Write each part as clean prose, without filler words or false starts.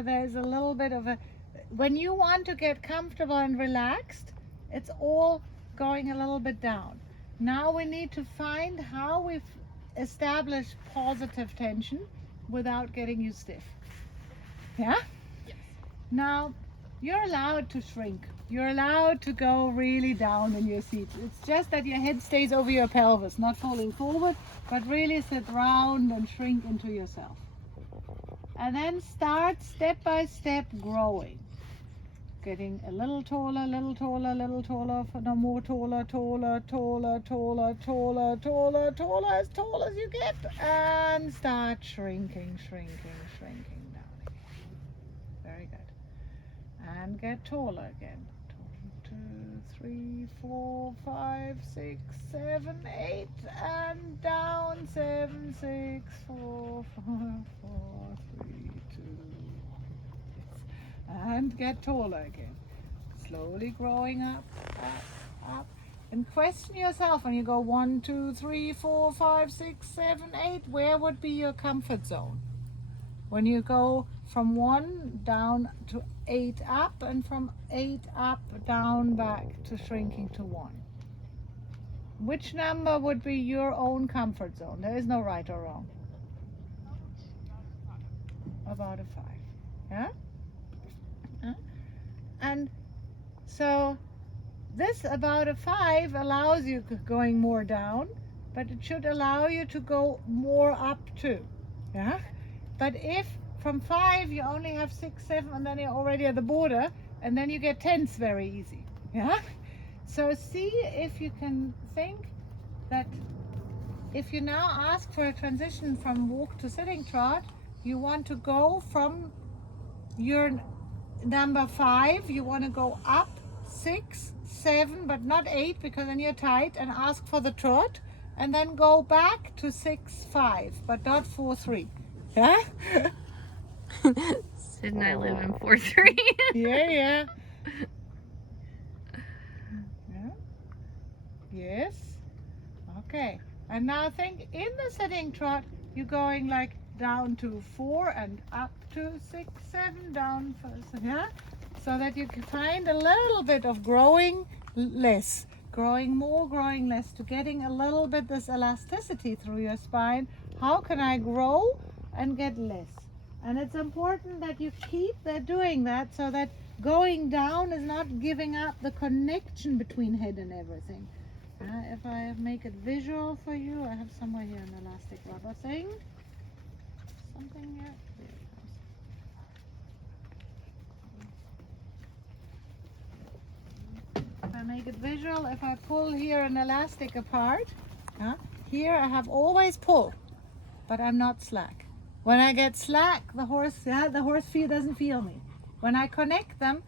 So there's a little bit of a, when you want to get comfortable and relaxed, it's all going a little bit down. Now we need to find how we've established positive tension without getting you stiff. Yeah? Yes. Now, you're allowed to shrink. You're allowed to go really down in your seat. It's just that your head stays over your pelvis, not falling forward, but really sit round and shrink into yourself. And then start step by step growing. Getting a little taller, little taller, little taller, no more taller, taller, taller, taller, taller, taller, taller, as tall as you get. And start shrinking, shrinking, shrinking down again. Very good. And get taller again. 2, 3, 4, 5, 6, 7, 8, and down. 7, 6, 4, 5, 4, 3, 2. And get taller again. Slowly growing up, up, up. And question yourself when you go 1, 2, 3, 4, 5, 6, 7, 8. Where would be your comfort zone? When you go from 1 down to 8 up, and from 8 up down back to shrinking to 1. Which number would be your own comfort zone? There is no right or wrong. About a 5. Yeah? And so this about a 5 allows you going more down, but it should allow you to go more up too. Yeah? But if from 5 you only have 6, 7, and then you're already at the border, and then you get tense very easy. Yeah? So see if you can think that if you now ask for a transition from walk to sitting trot, you want to go from your number 5, you want to go up 6, 7, but not 8, because then you're tight, and ask for the trot, and then go back to 6, 5, but not 4, 3. Yeah? Sid and I live in 4-3. Yeah. Yes. Okay. And now think in the sitting trot, you're going like down to 4 and up to 6, 7, down, yeah? So that you can find a little bit of growing less, growing more, growing less, to getting a little bit this elasticity through your spine. How can I grow and get less? And it's important that you keep doing that, so that going down is not giving up the connection between head and everything. If I make it visual for you, I have somewhere here an elastic rubber thing. Something here. There it goes. If I make it visual, if I pull here an elastic apart, here I have always pull, but I'm not slack. When I get slack, the horse doesn't feel me. When I connect them,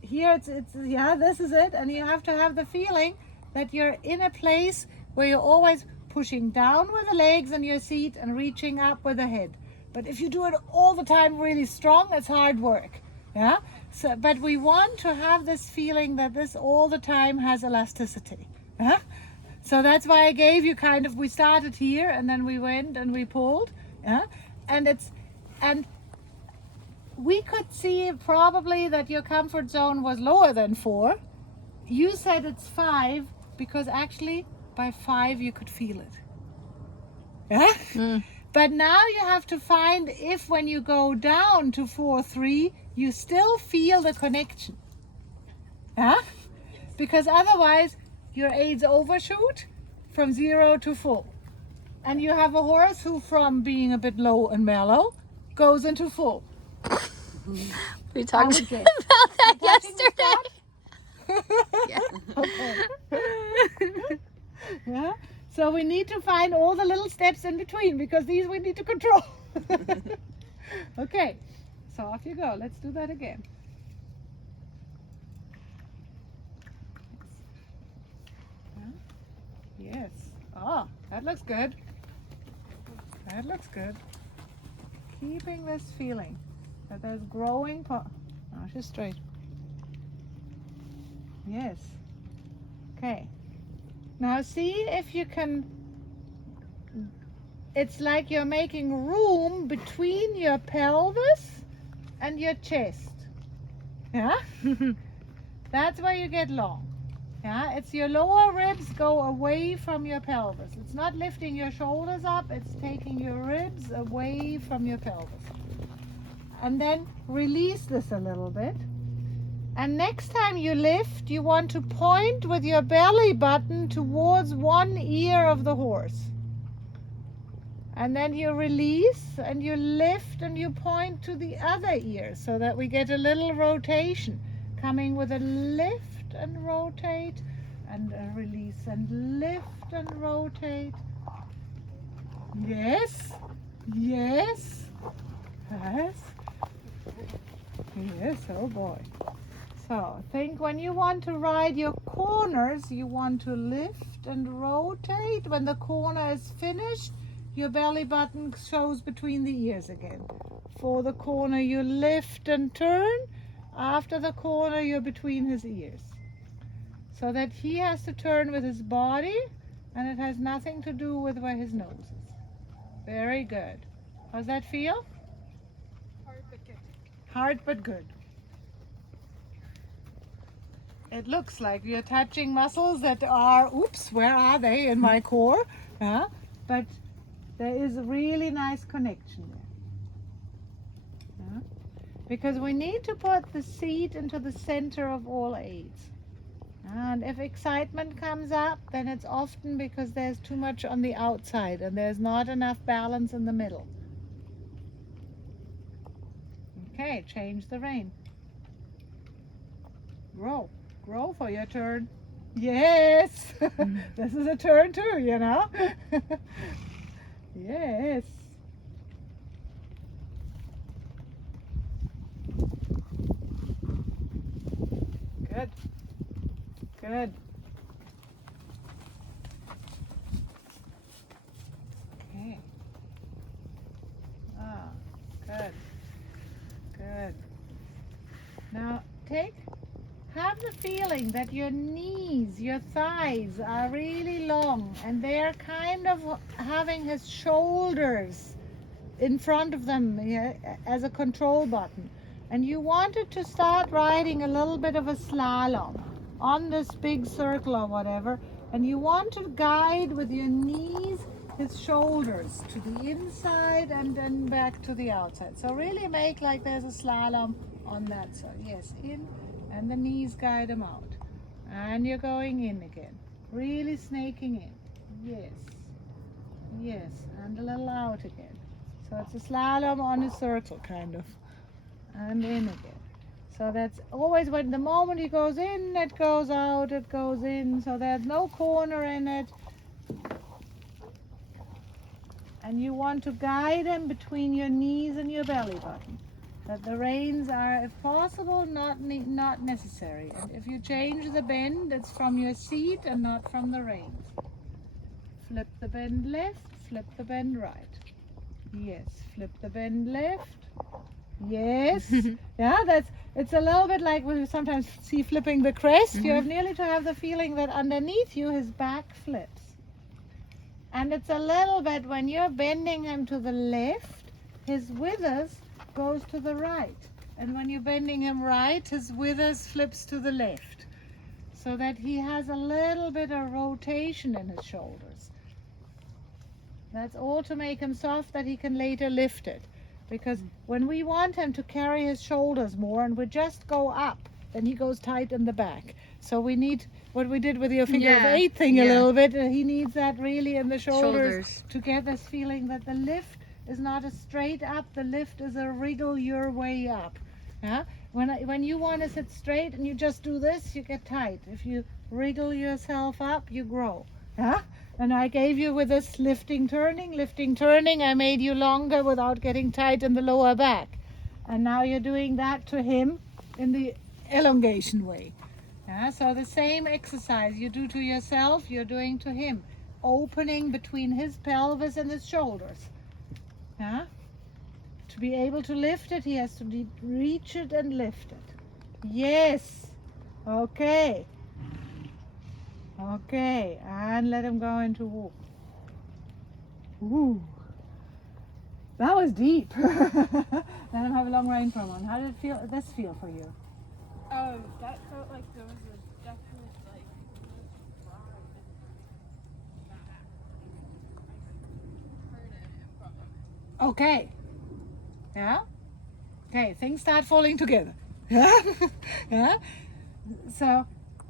here it's this is it, and you have to have the feeling that you're in a place where you're always pushing down with the legs and your seat and reaching up with the head. But if you do it all the time really strong, it's hard work. Yeah. So, but we want to have this feeling that this all the time has elasticity. Yeah. So that's why I gave you we started here and then we went and we pulled. Yeah. And we could see probably that your comfort zone was lower than 4. You said it's 5 because actually by 5 you could feel it. Yeah? Mm. But now you have to find if when you go down to 4, 3, you still feel the connection. Yeah? Because otherwise your aids overshoot from 0 to 4. And you have a horse who from being a bit low and mellow goes into 4. We talked about that yesterday. Yeah. Okay. Yeah. So we need to find all the little steps in between, because these we need to control. Okay. So off you go. Let's do that again. Yes. Oh, that looks good. That looks good. Keeping this feeling that there's growing oh, she's straight. Yes. Okay. Now see if you can, it's like you're making room between your pelvis and your chest. Yeah? That's where you get long. Yeah, it's your lower ribs go away from your pelvis. It's not lifting your shoulders up, it's taking your ribs away from your pelvis. And then release this a little bit. And next time you lift, you want to point with your belly button towards one ear of the horse. And then you release and you lift and you point to the other ear so that we get a little rotation. Coming with a lift and rotate and a release and lift and rotate. Yes, yes, yes, yes, oh boy. So think when you want to ride your corners, you want to lift and rotate. When the corner is finished, your belly button shows between the ears again. For the corner, you lift and turn. After the corner, you're between his ears. So that he has to turn with his body, and it has nothing to do with where his nose is. Very good. How's that feel? Hard but good. Hard but good. It looks like you're touching muscles that are, oops, where are they in my core? But there is a really nice connection there. Because we need to put the seat into the center of all aids. And if excitement comes up, then it's often because there's too much on the outside and there's not enough balance in the middle. Okay, change the rein. Grow. Grow for your turn. Yes! This is a turn too, you know? Yes. Good. Good. Okay. Ah, good. Good. Now have the feeling that your knees, your thighs are really long and they're kind of having his shoulders in front of them as a control button. And you wanted to start riding a little bit of a slalom on this big circle or whatever, and you want to guide with your knees his shoulders to the inside and then back to the outside. So really make like there's a slalom on that side. Yes, in, and the knees guide them out. And you're going in again. Really snaking in. Yes. Yes, and a little out again. So it's a slalom on a circle, kind of. And in again. So that's always when the moment he goes in, it goes out, it goes in. So there's no corner in it. And you want to guide him between your knees and your belly button. That the reins are, if possible, not necessary. And if you change the bend, it's from your seat and not from the reins. Flip the bend left, flip the bend right. Yes, flip the bend left. Yes. Yeah, it's a little bit like when you sometimes see flipping the crest. You have nearly to have the feeling that underneath you his back flips. And it's a little bit when you're bending him to the left, his withers goes to the right. And when you're bending him right, his withers flips to the left. So that he has a little bit of rotation in his shoulders. That's all to make him soft that he can later lift it. Because when we want him to carry his shoulders more and we just go up, then he goes tight in the back. So we need what we did with your figure of 8 thing a little bit. He needs that really in the shoulders to get this feeling that the lift is not a straight up, the lift is a wriggle your way up. Yeah? When you want to sit straight and you just do this, you get tight. If you wriggle yourself up, you grow. Yeah? And I gave you with this lifting, turning, I made you longer without getting tight in the lower back. And now you're doing that to him in the elongation way. Yeah? So the same exercise you do to yourself, you're doing to him. Opening between his pelvis and his shoulders. Yeah? To be able to lift it, he has to reach it and lift it. Yes. Okay. Okay, and let him go into walk. Ooh. That was deep. Let him have a long rain from on. How did this feel for you? That felt like there was a definite like vibe in that. I heard it from Okay. Yeah? Okay, things start falling together. Yeah? Yeah? So